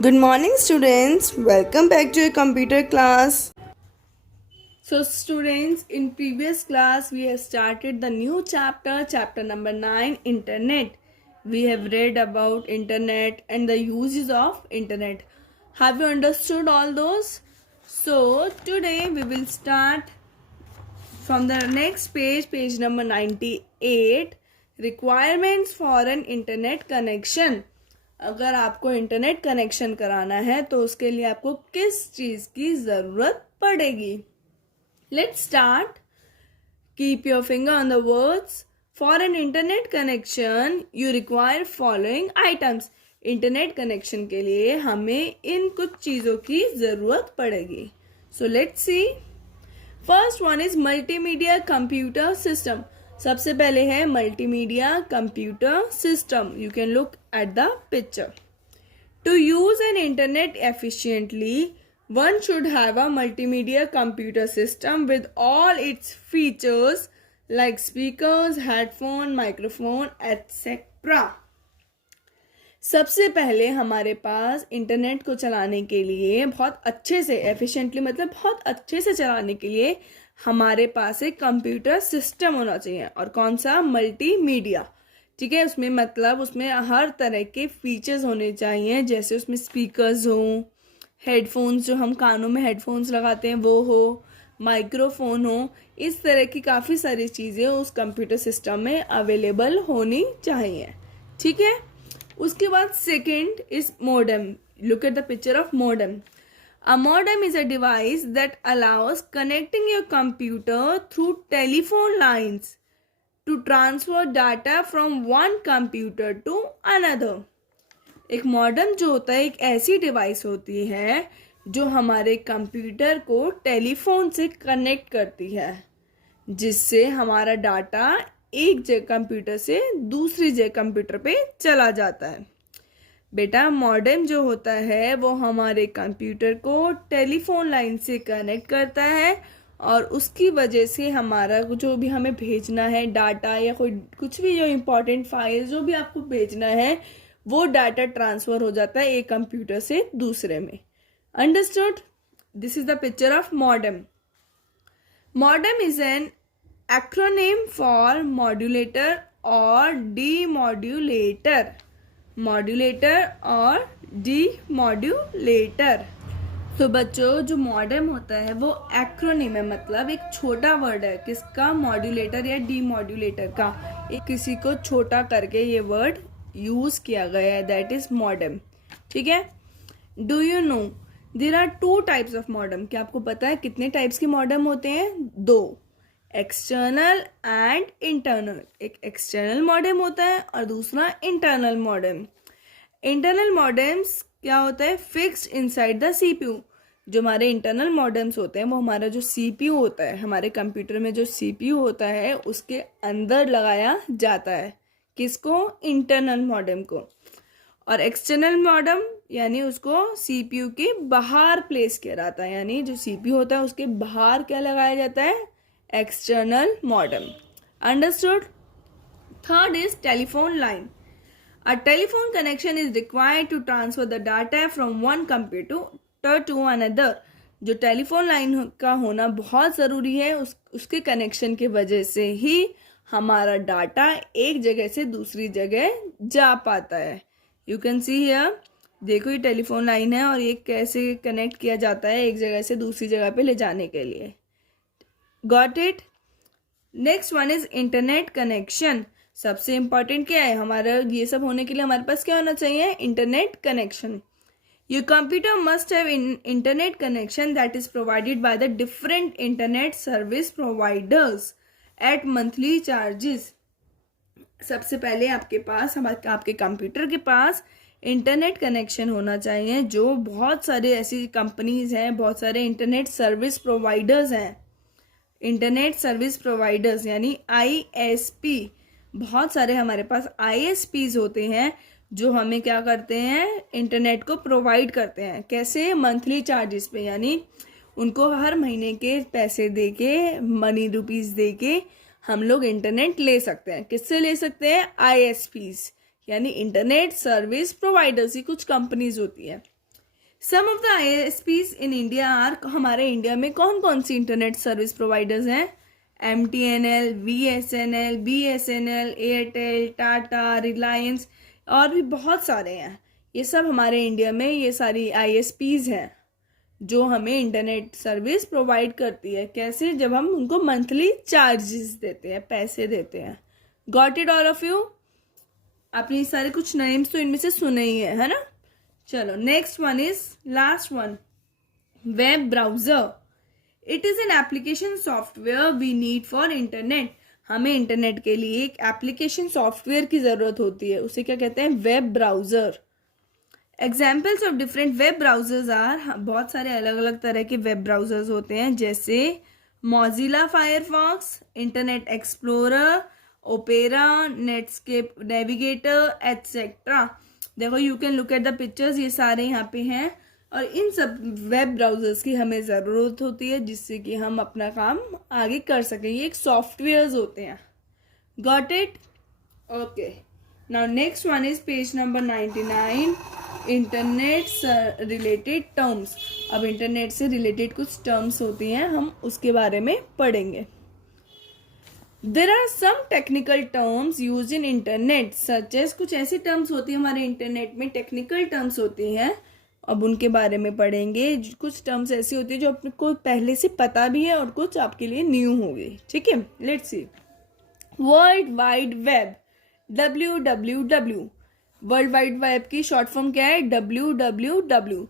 Good morning, students. Welcome back to your computer class. So, students, in previous class, we have started the new chapter, chapter number 9, Internet. We have read about Internet and the uses of Internet. Have you understood all those? So, today we will start from the next page, page number 98, requirements for an internet connection. अगर आपको internet connection कराना है तो उसके लिए आपको किस चीज की जरूरत पड़ेगी. Let's start. Keep your finger on the words. For an internet connection you require following items. Internet connection के लिए हमें इन कुछ चीजों की जरूरत पड़ेगी. So let's see. First one is multimedia computer system. सबसे पहले है multimedia computer system. You can look at the picture. To use an internet efficiently one should have a multimedia computer system with all its features like speakers, headphone, microphone, etc. सबसे पहले हमारे पास internet को चलाने के लिए बहुत अच्छे से एफिशिएंटली मतलब बहुत अच्छे से चलाने के लिए हमारे पास एक कंप्यूटर सिस्टम होना चाहिए. और कौन सा? मल्टीमीडिया. ठीक है. उसमें मतलब उसमें हर तरह के फीचर्स होने चाहिए. जैसे उसमें स्पीकर्स हों, हेडफोन्स जो हम कानों में हेडफोन्स लगाते हैं वो हो, माइक्रोफोन हो. इस तरह की काफ़ी सारी चीज़ें उस कंप्यूटर सिस्टम में अवेलेबल होनी चाहिए. ठीक है. उसके बाद second is modem. Look at the picture of modem. A modem is a device that allows connecting your computer through telephone lines to transfer data from one computer to another. एक modem जो होता है एक ऐसी device होती है जो हमारे कंप्यूटर को टेलीफोन से कनेक्ट करती है, जिससे हमारा डाटा एक जगह कंप्यूटर से दूसरी जगह कंप्यूटर पे चला जाता है. बेटा मॉडेम जो होता है वो हमारे कंप्यूटर को टेलीफोन लाइन से कनेक्ट करता है और उसकी वजह से हमारा जो भी हमें भेजना है डाटा या कोई कुछ भी जो इम्पोर्टेंट फाइल जो भी आपको भेजना है वो डाटा ट्रांसफर हो जाता है एक कंप्यूटर से दूसरे में. Understood? This is the picture of modem. Modem is an acronym for modulator और डीमॉड्यूलेटर. मॉड्यूलेटर और डीमॉड्यूलेटर. तो बच्चों जो मॉडेम होता है वो एक्रोनिम है, मतलब एक छोटा वर्ड है. किसका? मॉड्यूलेटर या डीमॉड्यूलेटर का. एक किसी को छोटा करके ये वर्ड यूज किया गया है, दैट इज मॉडेम. ठीक है. Do you know there are two types of modem. क्या आपको पता है कितने टाइप्स के मॉडेम होते हैं? दो. External and internal. एक एक्सटर्नल मॉडेम होता है और दूसरा इंटरनल मॉडेम. इंटरनल मॉडेम्स क्या होता है? Fixed inside the CPU. जो हमारे इंटरनल मॉडेम्स होते हैं वो हमारा जो सीपीयू होता है, हमारे कंप्यूटर में जो सीपीयू होता है उसके अंदर लगाया जाता है. किसको? इंटरनल मॉडेम को. और एक्सटर्नल मॉडेम यानी उसको सीपीयू के बाहर प्लेस किया जाता है, यानी जो सीपीयू होता है उसके बाहर क्या लगाया जाता है? External modem. Understood? Third is telephone line. A telephone connection is required to transfer the data from one computer to another. जो टेलीफोन लाइन का होना बहुत ज़रूरी है, उसके कनेक्शन की वजह से ही हमारा डाटा एक जगह से दूसरी जगह जा पाता है. You can see here. देखो ये टेलीफोन लाइन है और ये कैसे कनेक्ट किया जाता है एक जगह से दूसरी जगह पे ले जाने के लिए. Got it? Next one is internet connection. सबसे इंपॉर्टेंट क्या है हमारा? ये सब होने के लिए हमारे पास क्या होना चाहिए? Internet connection. Your computer must have internet connection that is provided by the different internet service providers at monthly charges. सबसे पहले आपके पास आपके कंप्यूटर के पास इंटरनेट कनेक्शन होना चाहिए. जो बहुत सारे ऐसी कंपनीज हैं, बहुत सारे इंटरनेट सर्विस प्रोवाइडर्स हैं. इंटरनेट सर्विस प्रोवाइडर्स यानी आईएसपी. बहुत सारे हमारे पास आईएसपीज होते हैं जो हमें क्या करते हैं? इंटरनेट को प्रोवाइड करते हैं. कैसे? मंथली चार्जेस पे, यानी उनको हर महीने के पैसे दे के, मनी रुपीज दे के हम लोग इंटरनेट ले सकते हैं. किससे ले सकते हैं? आईएसपीज यानी इंटरनेट सर्विस प्रोवाइडर्स. ही कुछ कंपनीज होती है. Some of the ISPs in India are, हमारे इंडिया में कौन कौन सी इंटरनेट सर्विस प्रोवाइडर्स हैं? MTNL, VSNL, BSNL, Airtel, Tata, Reliance और भी बहुत सारे हैं। ये सब हमारे इंडिया में ये सारी ISPs हैं जो हमें इंटरनेट सर्विस प्रोवाइड करती है। कैसे? जब हम उनको मंथली चार्जेस देते हैं, पैसे देते हैं। Got it all of you? आपने ये सारे कुछ नेम्स तो इनमें से सुने ही है ना? चलो next one is last one, web browser. It is an application software we need for internet. हमें इंटरनेट के लिए एक एप्लीकेशन सॉफ्टवेयर की जरूरत होती है, उसे क्या कहते हैं? Web browser. Examples of different web browsers are, बहुत सारे अलग अलग तरह के वेब ब्राउजर्स होते हैं, जैसे Mozilla Firefox, Internet Explorer, Opera, Netscape Navigator etcetera. देखो, you can look at the pictures, ये सारे यहाँ पे हैं। और इन सब वेब ब्राउजर्स की हमें ज़रूरत होती है जिससे कि हम अपना काम आगे कर सकें। ये एक सॉफ्टवेयर्स होते हैं। Got it? Okay, now next one is page number 99, internet related terms. अब इंटरनेट से रिलेटेड कुछ टर्म्स होती हैं, हम उसके बारे में पढ़ेंगे। There are some technical terms used in internet such as, कुछ ऐसी टर्म्स होती है हमारे इंटरनेट में, टेक्निकल टर्म्स होती हैं, अब उनके बारे में पढ़ेंगे। कुछ टर्म्स ऐसी होती है जो आपको पहले से पता भी है और कुछ आपके लिए न्यू होगी। ठीक है, let's see. World wide web, WWW। World wide web की शॉर्ट फॉर्म क्या है? WWW।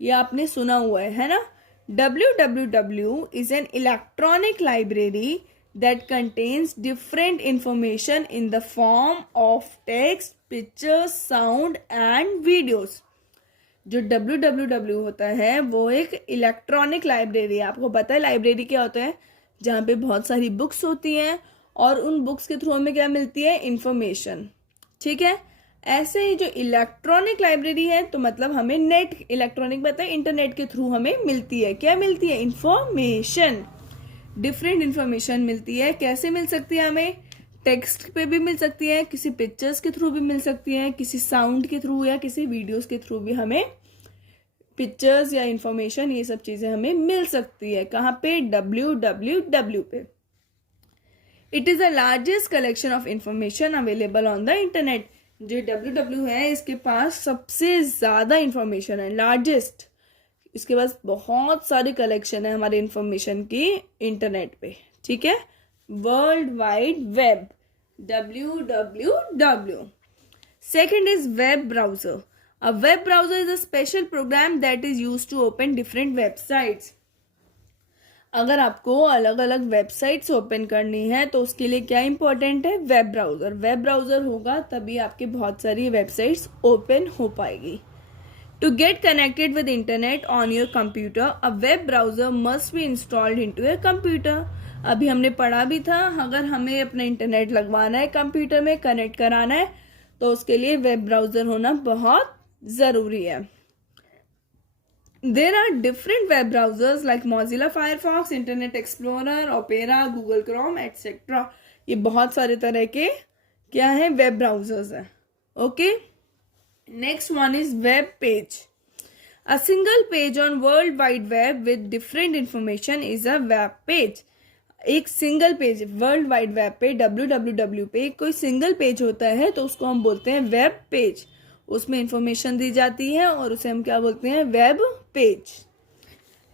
ये आपने सुना हुआ है ना? WWW is an electronic library that contains different information in the form of text, pictures, sound and videos। जो WWW होता है वो एक इलेक्ट्रॉनिक लाइब्रेरी है। आपको पता है लाइब्रेरी क्या होता है? जहाँ पे बहुत सारी बुक्स होती हैं और उन बुक्स के थ्रू हमें क्या मिलती है? इंफॉर्मेशन। ठीक है, ऐसे ही जो इलेक्ट्रॉनिक लाइब्रेरी है तो मतलब हमें नेट, इलेक्ट्रॉनिक बताए इंटरनेट के थ्रू हमें मिलती है। क्या मिलती है? इंफॉर्मेशन। डिफरेंट इंफॉर्मेशन मिलती है। कैसे मिल सकती है? हमें टेक्स्ट पे भी मिल सकती है, किसी पिक्चर्स के थ्रू भी मिल सकती है, किसी साउंड के थ्रू या किसी वीडियोस के थ्रू भी हमें पिक्चर्स या इंफॉर्मेशन, ये सब चीजें हमें मिल सकती है। कहाँ पे? WWW पे। It is the largest collection of information available on the internet. जो WWW है इसके पास सबसे ज्यादा इंफॉर्मेशन है, लार्जेस्ट। इसके पास बहुत सारी कलेक्शन है हमारे इंफॉर्मेशन की इंटरनेट पे। ठीक है, world wide web, WWW। Second is web browser. A web browser is a special program that is used to open different websites. अगर आपको अलग अलग वेबसाइट्स ओपन करनी है तो उसके लिए क्या इंपॉर्टेंट है? Web browser. वेब ब्राउजर होगा तभी आपके बहुत सारी वेबसाइट्स ओपन हो पाएगी। To get connected with internet on your computer, a web browser must be installed into your computer। अभी हमने पढ़ा भी था, अगर हमें अपना इंटरनेट लगवाना है, कंप्यूटर में कनेक्ट कराना है, तो उसके लिए वेब ब्राउजर होना बहुत ज़रूरी है। There are different web browsers like Mozilla Firefox, Internet Explorer, Opera, Google Chrome, etc। ये बहुत सारे तरह के क्या है? वेब ब्राउजर्स हैं। Okay, next one is web page। A single page on world wide web with different information is a web page। एक single page world wide web पे, WWW पे कोई सिंगल पेज होता है तो उसको हम बोलते हैं वेब पेज। उसमें इंफॉर्मेशन दी जाती है और उसे हम क्या बोलते हैं? Web page.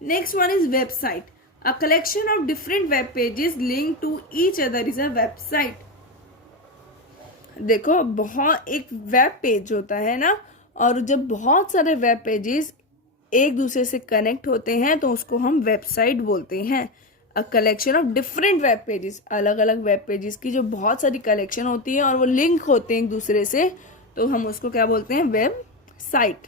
Next one is website. A collection of different web pages link to each other is a website. देखो, बहुत एक वेब पेज होता है ना, और जब बहुत सारे वेब पेजेस एक दूसरे से कनेक्ट होते हैं तो उसको हम वेबसाइट बोलते हैं। अ collection of different web pages, अलग अलग वेब पेजेस की जो बहुत सारी कलेक्शन होती है और वो लिंक होते हैं एक दूसरे से, तो हम उसको क्या बोलते हैं? Website.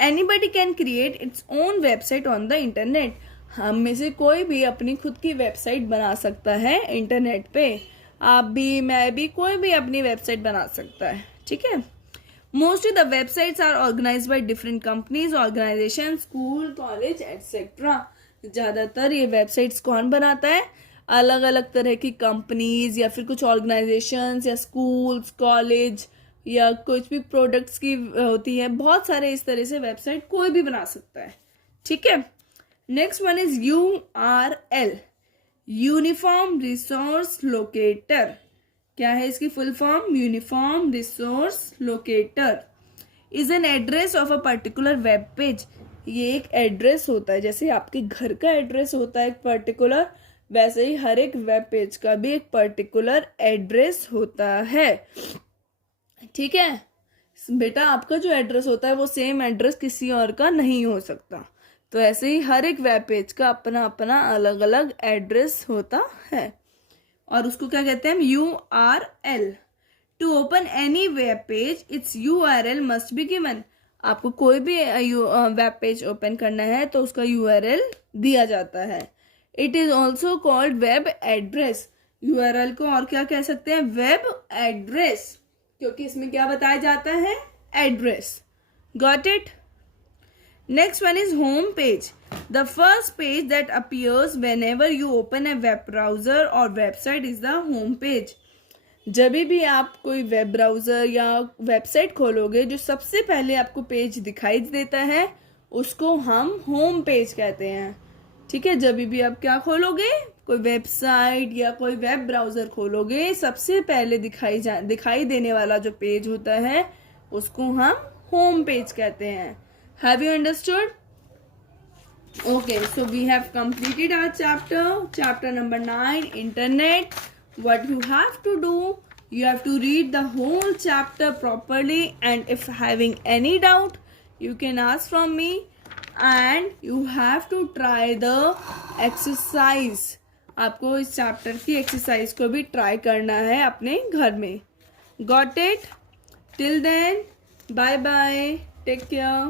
Anybody can create its own website on the internet. हम में से कोई भी अपनी खुद की वेबसाइट बना सकता है इंटरनेट पे। आप भी, मैं भी, कोई भी अपनी वेबसाइट बना सकता है। ठीक है, mostly the websites are organised by different companies, organisation, school, college etcetera. ज़्यादातर ये वेबसाइट्स कौन बनाता है? अलग अलग तरह की कंपनीज या फिर कुछ ऑर्गेनाइजेशंस या स्कूल्स, कॉलेज या कुछ भी प्रोडक्ट्स की होती है, बहुत सारे इस तरह से वेबसाइट कोई भी बना सकता है, ठीक है। Next one is URL, uniform resource locator. क्या है इसकी full form? Uniform resource locator is an address of a particular web page. ये एक एड्रेस होता है, जैसे आपके घर का एड्रेस होता है एक पर्टिकुलर, वैसे ही हर एक वेब पेज का भी एक पर्टिकुलर एड्रेस होता है, ठीक है बेटा। आपका जो एड्रेस होता है वो सेम एड्रेस किसी और का नहीं हो सकता, तो ऐसे ही हर एक वेब पेज का अपना अपना अलग अलग एड्रेस होता है, और उसको क्या कहते हैं? URL। To open any web page its URL must be given. आपको कोई भी वेब पेज ओपन करना है तो उसका URL दिया जाता है। It is also called web address. URL को और क्या कह सकते हैं? वेब एड्रेस, क्योंकि इसमें क्या बताया जाता है? Address. Got it? Next one is home page. The first page that appears whenever you open a web browser or website is the home page. जब भी आप कोई वेब ब्राउज़र या वेबसाइट खोलोगे, जो सबसे पहले आपको पेज दिखाई देता है उसको हम होम पेज कहते हैं, ठीक है। जब भी आप क्या खोलोगे, कोई वेबसाइट या कोई वेब ब्राउज़र खोलोगे, सबसे पहले दिखाई देने वाला जो पेज होता है उसको हम होम पेज कहते हैं। Have you understood? Okay, so we have completed our chapter number 9, internet. What you have to do, you have to read the whole chapter properly, and if having any doubt you can ask from me, and you have to try the exercise. आपको इस chapter की exercise को भी try करना है अपने घर में। Got it? Till then, bye bye, take care.